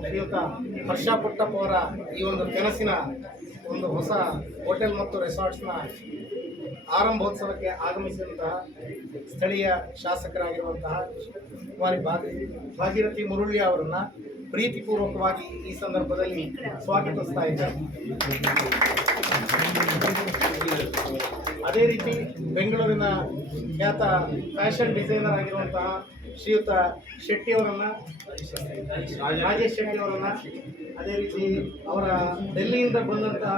ಶ್ರೀಯುತ ಹರ್ಷ ಪುಟ್ಟಪ್ಪ ಅವರ ಈ ಒಂದು ಕನಸಿನ ಒಂದು ಹೊಸ ಹೋಟೆಲ್ ಮತ್ತು ರೆಸಾರ್ಟ್ಸ್ನ ಆರಂಭೋತ್ಸವಕ್ಕೆ ಆಗಮಿಸಿದಂತಹ ಸ್ಥಳೀಯ ಶಾಸಕರಾಗಿರುವಂತಹ ಕುಮಾರಿ ಭಾಗಿ, ಭಾಗೀರಥಿ ಮುರುಳಿ ಅವರನ್ನ ಪ್ರೀತಿಪೂರ್ವಕವಾಗಿ ಈ ಸಂದರ್ಭದಲ್ಲಿ ಸ್ವಾಗತಿಸ್ತಾ ಇದ್ದಾರೆ ಅದೇ ರೀತಿ ಬೆಂಗಳೂರಿನ ಖ್ಯಾತ ಫ್ಯಾಷನ್ ಡಿಸೈನರ್ ಆಗಿರುವಂತಹ ಶ್ರೀಯುತ ಶೆಟ್ಟಿ ಅವರನ್ನ, ರಾಜೇಶ್ ಶೆಟ್ಟಿ ಅವರನ್ನ, ಅದೇ ರೀತಿ ಅವರ ಡೆಲ್ಲಿಯಿಂದ ಬಂದಂತಹ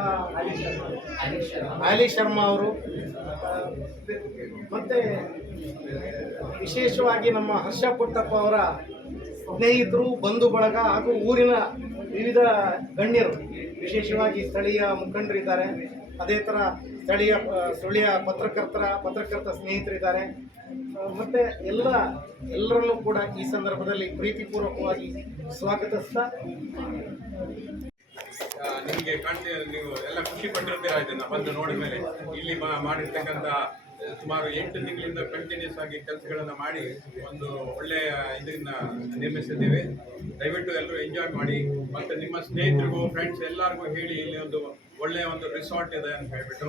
ಆಲಿ ಶರ್ಮಾ ಅವರು. ಮತ್ತೆ ವಿಶೇಷವಾಗಿ ನಮ್ಮ ಹರ್ಷ ಪುಟ್ಟಪ್ಪ ಅವರ ಸ್ನೇಹಿತರು, ಬಂಧು ಬಳಗ ಹಾಗೂ ಊರಿನ ವಿವಿಧ ಗಣ್ಯರು, ವಿಶೇಷವಾಗಿ ಸ್ಥಳೀಯ ಮುಖಂಡರಿದ್ದಾರೆ. ಅದೇ ಥರ ಸ್ಥಳೀಯ ಸ್ಥಳೀಯ ಪತ್ರಕರ್ತರ, ಪತ್ರಕರ್ತ ಸ್ನೇಹಿತರಿದ್ದಾರೆ. ಮತ್ತು ಎಲ್ಲ, ಎಲ್ಲರಲ್ಲೂ ಕೂಡ ಈ ಸಂದರ್ಭದಲ್ಲಿ ಪ್ರೀತಿಪೂರ್ವಕವಾಗಿ ಸ್ವಾಗತಿಸ್ತಾ ನಿಮಗೆ ಕಂಡು, ನೀವು ಎಲ್ಲ ಖುಷಿ ಪಟ್ಟಿರ್ತೀರಾ ಇದನ್ನ ಬಂದು ನೋಡಿದ ಮೇಲೆ ಇಲ್ಲಿ ಮಾಡಿರ್ತಕ್ಕಂಥ, ಸುಮಾರು ಎಂಟು ತಿಂಗಳಿಂದ ಕಂಟಿನ್ಯೂಸ್ ಆಗಿ ಕೆಲಸಗಳನ್ನು ಮಾಡಿ ಒಂದು ಒಳ್ಳೆಯ ಇದನ್ನ ನಿರ್ಮಿಸಿದ್ದೇವೆ. ದಯವಿಟ್ಟು ಎಲ್ಲರೂ ಎಂಜಾಯ್ ಮಾಡಿ. ಮತ್ತೆ ನಿಮ್ಮ ಸ್ನೇಹಿತರಿಗೂ ಫ್ರೆಂಡ್ಸ್ ಎಲ್ಲರಿಗೂ ಹೇಳಿ ಇಲ್ಲಿ ಒಂದು ಒಳ್ಳೆಯ ಒಂದು ರಿಸಾರ್ಟ್ ಇದೆ ಅಂತ ಹೇಳ್ಬಿಟ್ಟು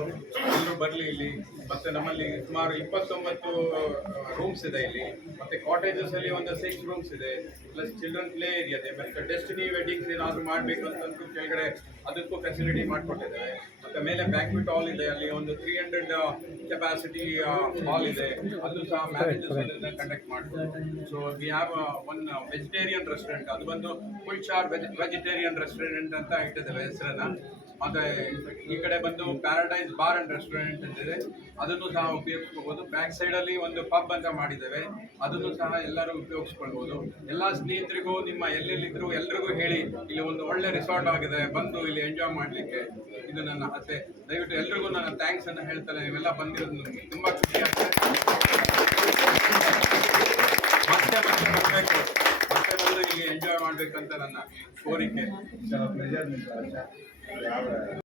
ಎಲ್ಲರೂ ಬರಲಿ ಇಲ್ಲಿ. ಮತ್ತು ನಮ್ಮಲ್ಲಿ ಸುಮಾರು ಇಪ್ಪತ್ತೊಂಬತ್ತು ರೂಮ್ಸ್ ಇದೆ ಇಲ್ಲಿ. ಮತ್ತು ಕಾಟೇಜಸ್ ಅಲ್ಲಿ ಒಂದು ಸಿಕ್ಸ್ ರೂಮ್ಸ್ ಇದೆ. ಪ್ಲಸ್ ಚಿಲ್ಡ್ರನ್ ಪ್ಲೇ ಏರಿಯಾ ಇದೆ. ಮತ್ತು ಡೆಸ್ಟಿನಿ ವೆಡ್ಡಿಂಗ್ಸ್ ಏನಾದರೂ ಮಾಡಬೇಕು ಅಂತಂದು ಕೆಳಗಡೆ ಅದಕ್ಕೂ ಫೆಸಿಲಿಟಿ ಮಾಡಿಕೊಟ್ಟಿದ್ದಾರೆ. ಮತ್ತು ಮೇಲೆ ಬ್ಯಾಂಕ್ವೆಟ್ ಹಾಲ್ ಇದೆ. ಅಲ್ಲಿ ಒಂದು ತ್ರೀ ಹಂಡ್ರೆಡ್ ಕೆಪಾಸಿಟಿ ಹಾಲ್ ಇದೆ. ಅದು ಸಹ ಮ್ಯಾರೇಜಸ್ ಕಂಡಕ್ಟ್ ಮಾಡ್ಬೋದು. So we have one vegetarian restaurant ಅದು ಬಂದು ಫುಲ್ ಚಾರ್ ವೆಜ್ ವೆಜಿಟೇರಿಯನ್ ರೆಸ್ಟೋರೆಂಟ್ ಅಂತ ಇಟ್ಟಿದ್ದೇವೆ ಹೆಸರನ್ನ. ಮತ್ತೆ ಈ ಕಡೆ ಬಂದು ಪ್ಯಾರಡೈಸ್ ಬಾರ್ ಅಂಡ್ ರೆಸ್ಟೋರೆಂಟ್ ಅಂತಿದೆ. ಅದನ್ನು ಸಹ ಉಪಯೋಗಿಸ್ಕೋಬಹುದು ಬ್ಯಾಕ್ ಸೈಡ್ ಅಲ್ಲಿ ಒಂದು ಪಬ್ ಅಂತ ಮಾಡಿದ್ದೇವೆ. ಅದನ್ನು ಸಹ ಎಲ್ಲರೂ ಉಪಯೋಗಿಸ್ಕೊಳ್ಬಹುದು ಎಲ್ಲ ಸ್ನೇಹಿತರಿಗೂ, ನಿಮ್ಮ ಎಲ್ಲೆಲ್ಲಿದ್ರು ಎಲ್ರಿಗೂ ಹೇಳಿ, ಇಲ್ಲಿ ಒಂದು ಒಳ್ಳೆ ರಿಸಾರ್ಟ್ ಆಗಿದೆ, ಬಂದು ಇಲ್ಲಿ ಎಂಜಾಯ್ ಮಾಡಲಿಕ್ಕೆ ಇದು ನನ್ನ ಆಸೆ. ದಯವಿಟ್ಟು ಎಲ್ರಿಗೂ ನನ್ನ ಥ್ಯಾಂಕ್ಸ್ ಅನ್ನು ಹೇಳ್ತಾರೆ ನೀವೆಲ್ಲ ಬಂದಿರೋದು ನನಗೆ ತುಂಬಾ ಖುಷಿ ಮತ್ತೆ ಮತ್ತೆ ಬರಬೇಕು. ಎಂಜಾಯ್ ಮಾಡ್ಬೇಕಂತ ನನ್ನ ಕೋರಿಕೆ.